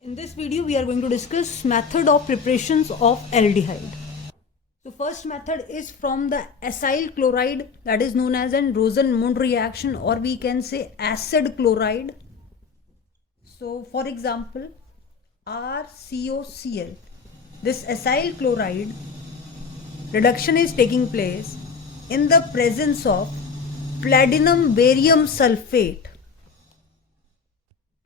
In this video, we are going to discuss method of preparations of aldehyde. So first method is from the acyl chloride, that is known as an Rosen-Mund reaction, or we can say acid chloride. So for example, RCOCl. This acyl chloride reduction is taking place in the presence of platinum barium sulfate,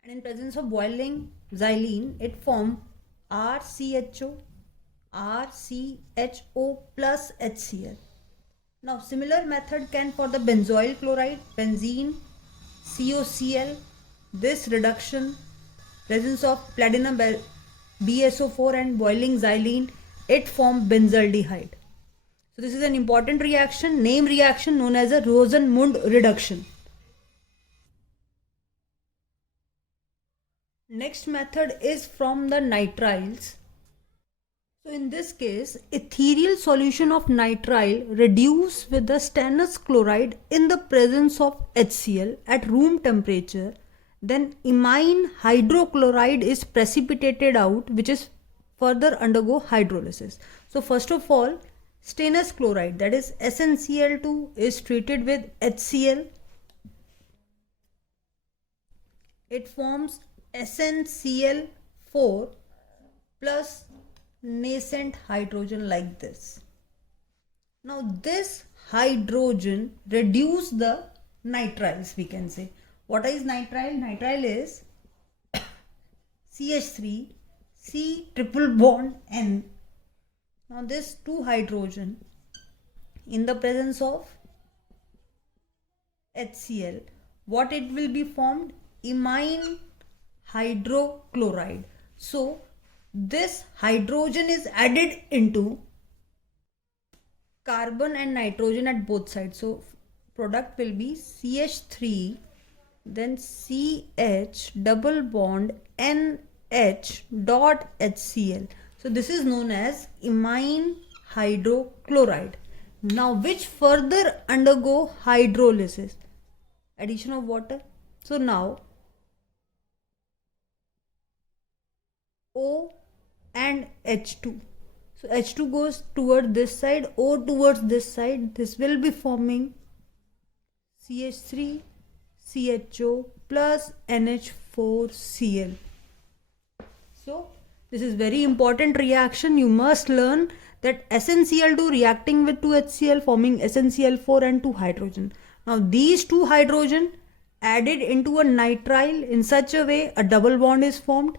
and in presence of boiling xylene it forms RCHO plus HCl. Now similar method can for the benzoyl chloride, benzene, COCl. This reduction, presence of platinum BSO4 and boiling xylene, it forms benzaldehyde. So this is an important reaction, name reaction known as a Rosen-Mund reduction. Next method is from the nitriles. So in this case, ethereal solution of nitrile reduced with the stannous chloride in the presence of HCl at room temperature. Then imine hydrochloride is precipitated out, which is further undergo hydrolysis. So first of all, stannous chloride, that is SnCl2, is treated with HCl. It forms SnCl4 plus nascent hydrogen like this. Now this hydrogen reduce the nitriles, we can say. What is nitrile? Nitrile is CH3 C triple bond N. Now this two hydrogen in the presence of HCl, what it will be formed? Imine hydrochloride. So this hydrogen is added into carbon and nitrogen at both sides. So product will be CH3 then CH double bond NH dot HCl. So this is known as imine hydrochloride. Now which further undergo hydrolysis, addition of water. So now O and H2. So H2 goes toward this side, O towards this side. This will be forming CH3 CHO plus NH4Cl. So this is very important reaction. You must learn that SnCl2 reacting with 2HCl forming SnCl4 and 2 hydrogen. Now these 2 hydrogen added into a nitrile in such a way a double bond is formed.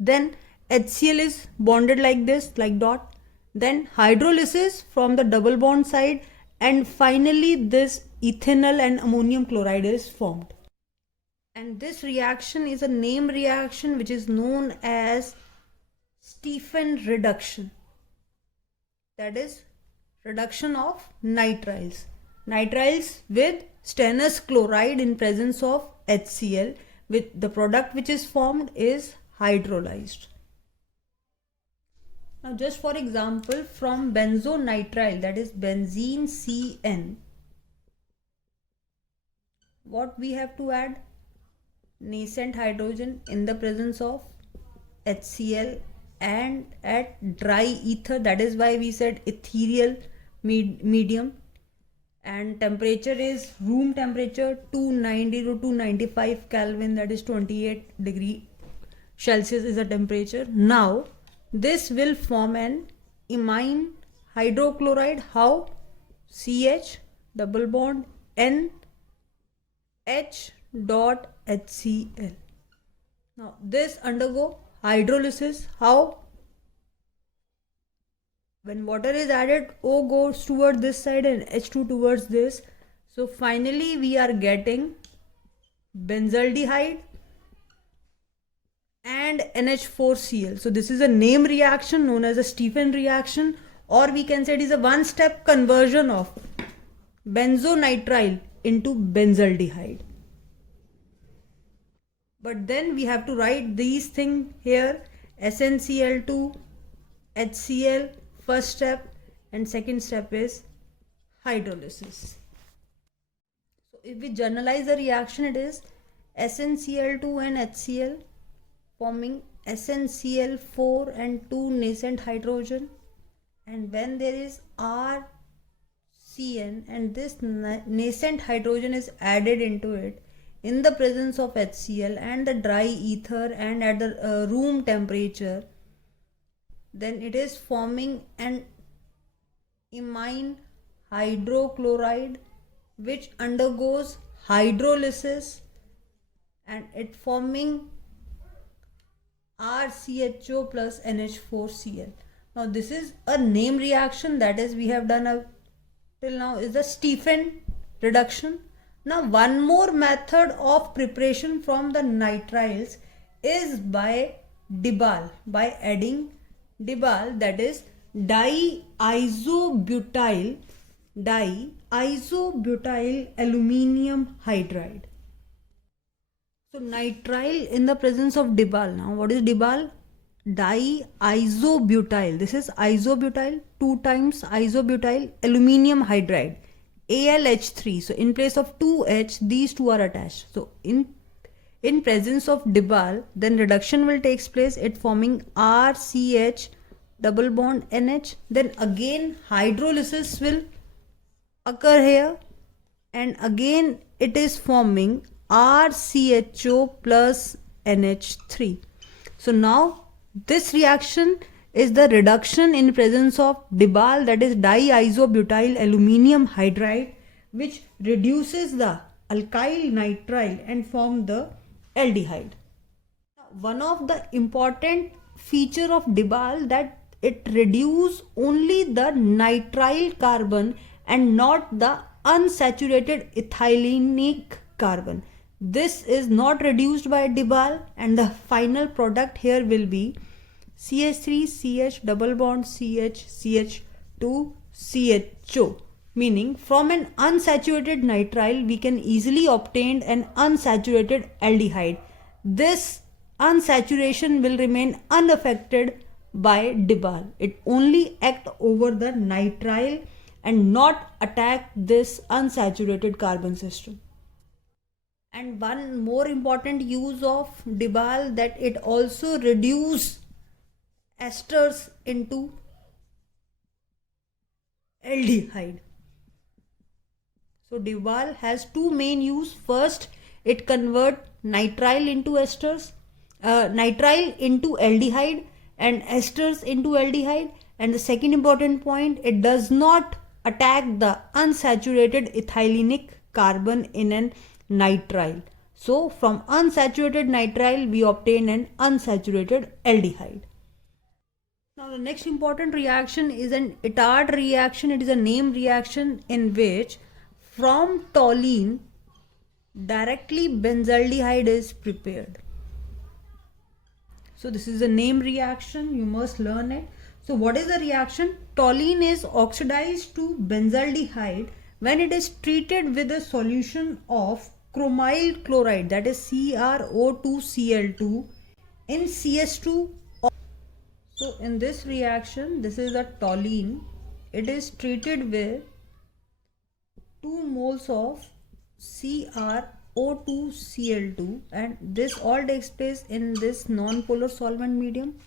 Then HCl is bonded like this, like dot. Then hydrolysis from the double bond side, and finally this ethanol and ammonium chloride is formed. And this reaction is a name reaction which is known as Stephen reduction. That is reduction of nitriles. Nitriles with stannous chloride in presence of HCl, with the product which is formed is hydrolyzed. Now just for example, from benzonitrile, that is benzene CN, what we have to add? Nascent hydrogen in the presence of HCl and at dry ether. That is why we said ethereal medium, and temperature is room temperature 290 to 295 Kelvin, that is 28 degree Celsius is the temperature. Now this will form an imine hydrochloride. How? CH double bond N H dot HCl. Now this undergo hydrolysis. How? When water is added, O goes toward this side and H2 towards this. So finally we are getting benzaldehyde and NH4Cl. So this is a name reaction known as a Stephen reaction, or we can say it is a one-step conversion of benzonitrile into benzaldehyde. But then we have to write these things here: SnCl2, HCl, first step, and second step is hydrolysis. So if we generalize the reaction, it is SnCl2 and HCl forming SnCl4 and 2 nascent hydrogen, and when there is RCN and this nascent hydrogen is added into it in the presence of HCl and the dry ether and at the room temperature, then it is forming an imine hydrochloride which undergoes hydrolysis and it forming RCHO plus NH4Cl. Now this is a name reaction, that is we have done till now is the Stephan reduction. Now one more method of preparation from the nitriles is by Dibal, by adding Dibal, that is diisobutyl aluminium hydride. So nitrile in the presence of Dibal. Now what is Dibal? Diisobutyl. This is isobutyl, 2 times isobutyl aluminium hydride, AlH3. So in place of 2H, these two are attached. So in presence of Dibal, then reduction will take place, it forming RCH double bond NH. Then again hydrolysis will occur here and again it is forming RCHO plus NH3. So now this reaction is the reduction in presence of Dibal, that is diisobutyl aluminium hydride, which reduces the alkyl nitrile and form the aldehyde. One of the important feature of Dibal that it reduces only the nitrile carbon and not the unsaturated ethylenic carbon. This is not reduced by Dibal and the final product here will be CH3 CH double bond CH CH2 CHO, meaning from an unsaturated nitrile we can easily obtain an unsaturated aldehyde. This unsaturation will remain unaffected by Dibal. It only act over the nitrile and not attack this unsaturated carbon system. And one more important use of Dibal, that it also reduces esters into aldehyde. So Dibal has two main use. First, it converts nitrile into esters, nitrile into aldehyde and esters into aldehyde. And the second important point, it does not attack the unsaturated ethylenic carbon in an nitrile. So from unsaturated nitrile we obtain an unsaturated aldehyde. Now the next important reaction is an Itard reaction. It is a name reaction in which from toluene directly benzaldehyde is prepared. So this is a name reaction, you must learn it. So what is the reaction? Toluene is oxidized to benzaldehyde when it is treated with a solution of chromyl chloride, that is CrO2Cl2 in CS2. So in this reaction, this is the toluene. It is treated with 2 moles of CrO2Cl2 and this all takes place in this non-polar solvent medium.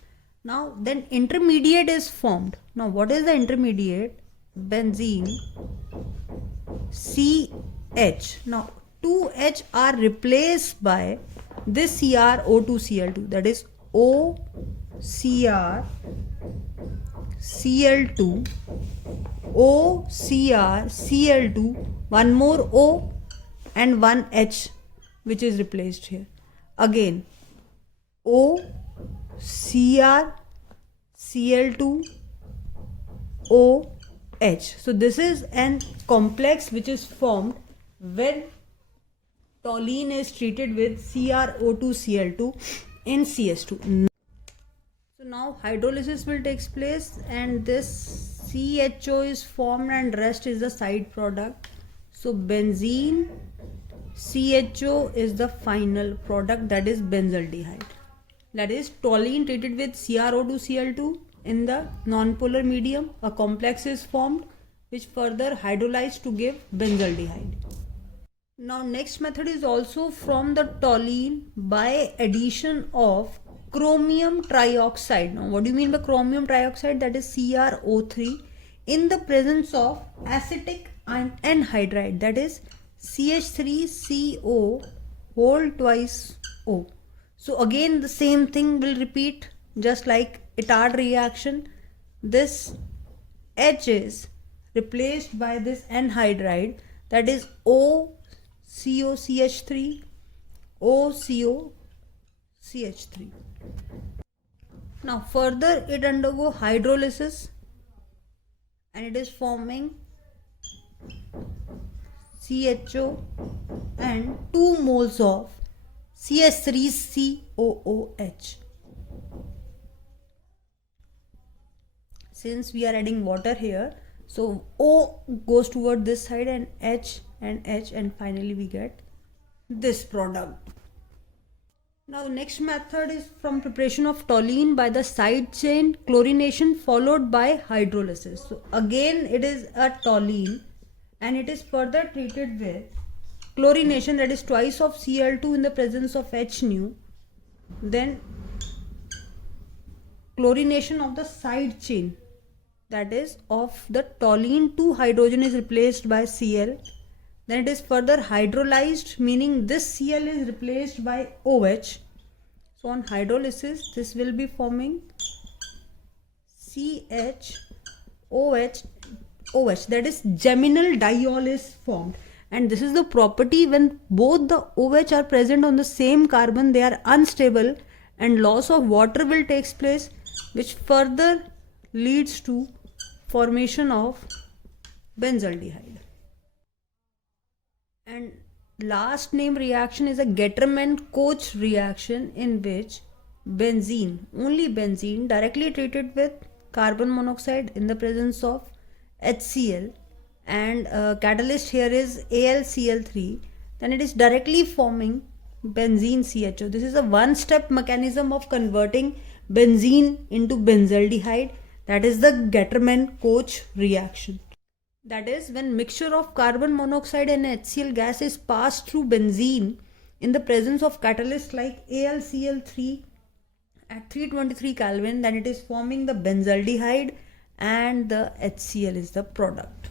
Now then intermediate is formed. Now what is the intermediate? Benzene CH. Now 2H are replaced by this CrO2Cl2, that is OCrCl2, OCrCl2, one more O and one H which is replaced here. Again OCrCl2, OH. So this is an complex which is formed when toluene is treated with CrO2Cl2 in CS2. So now hydrolysis will take place and this CHO is formed and rest is the side product. So benzene CHO is the final product, that is benzaldehyde. That is toluene treated with CrO2Cl2 in the non-polar medium. A complex is formed which further hydrolyzed to give benzaldehyde. Now next method is also from the toluene by addition of chromium trioxide. Now what do you mean by chromium trioxide? That is CrO3 in the presence of acetic anhydride, that is CH3CO whole twice O. So again the same thing will repeat, just like Itard reaction. This H is replaced by this anhydride, that is OCOCH3 OCOCH3. Now further it undergo hydrolysis and it is forming CHO and 2 moles of CH3COOH. Since we are adding water here, so O goes toward this side and H, and finally we get this product. Now the next method is from preparation of toluene by the side chain chlorination followed by hydrolysis. So again it is a toluene and it is further treated with chlorination, that is twice of Cl2 in the presence of H nu, then chlorination of the side chain, that is of the toluene 2 hydrogen is replaced by Cl, then it is further hydrolyzed, meaning this Cl is replaced by OH. So on hydrolysis this will be forming CHOH, that is geminal diol is formed, and this is the property when both the OH are present on the same carbon, they are unstable and loss of water will take place, which further leads to formation of benzaldehyde. And last name reaction is a Getterman-Koch reaction, in which benzene, only benzene, directly treated with carbon monoxide in the presence of HCl, and catalyst here is AlCl3, then it is directly forming benzene CHO. This is a one-step mechanism of converting benzene into benzaldehyde, that is the Getterman-Koch reaction. That is, when mixture of carbon monoxide and HCl gas is passed through benzene in the presence of catalyst like AlCl3 at 323 Kelvin, then it is forming the benzaldehyde and the HCl is the product.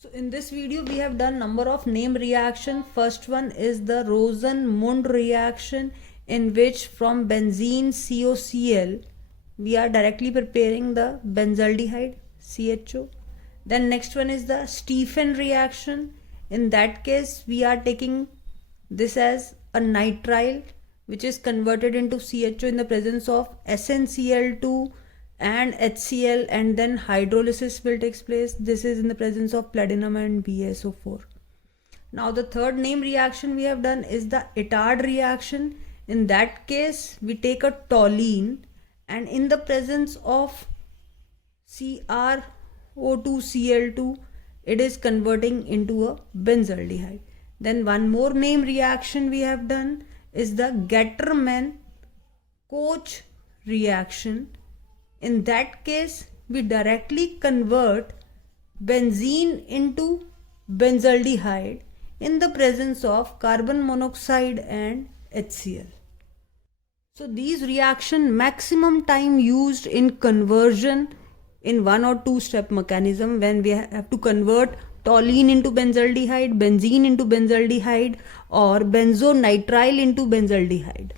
So in this video we have done number of name reaction. First one is the Rosen-Mund reaction, in which from benzene COCl we are directly preparing the benzaldehyde CHO. Then next one is the Stephen reaction. In that case we are taking this as a nitrile, which is converted into CHO in the presence of SnCl2 and HCl, and then hydrolysis will take place. This is in the presence of platinum and BaSO4. Now the third name reaction we have done is the Itard reaction. In that case we take a toluene and in the presence of CrO2Cl2 it is converting into a benzaldehyde. Then one more name reaction we have done is the Getterman-Koch reaction. In that case we directly convert benzene into benzaldehyde in the presence of carbon monoxide and HCl. So these reaction maximum time used in conversion in 1 or 2 step mechanism, when we have to convert toluene into benzaldehyde, benzene into benzaldehyde, or benzonitrile into benzaldehyde.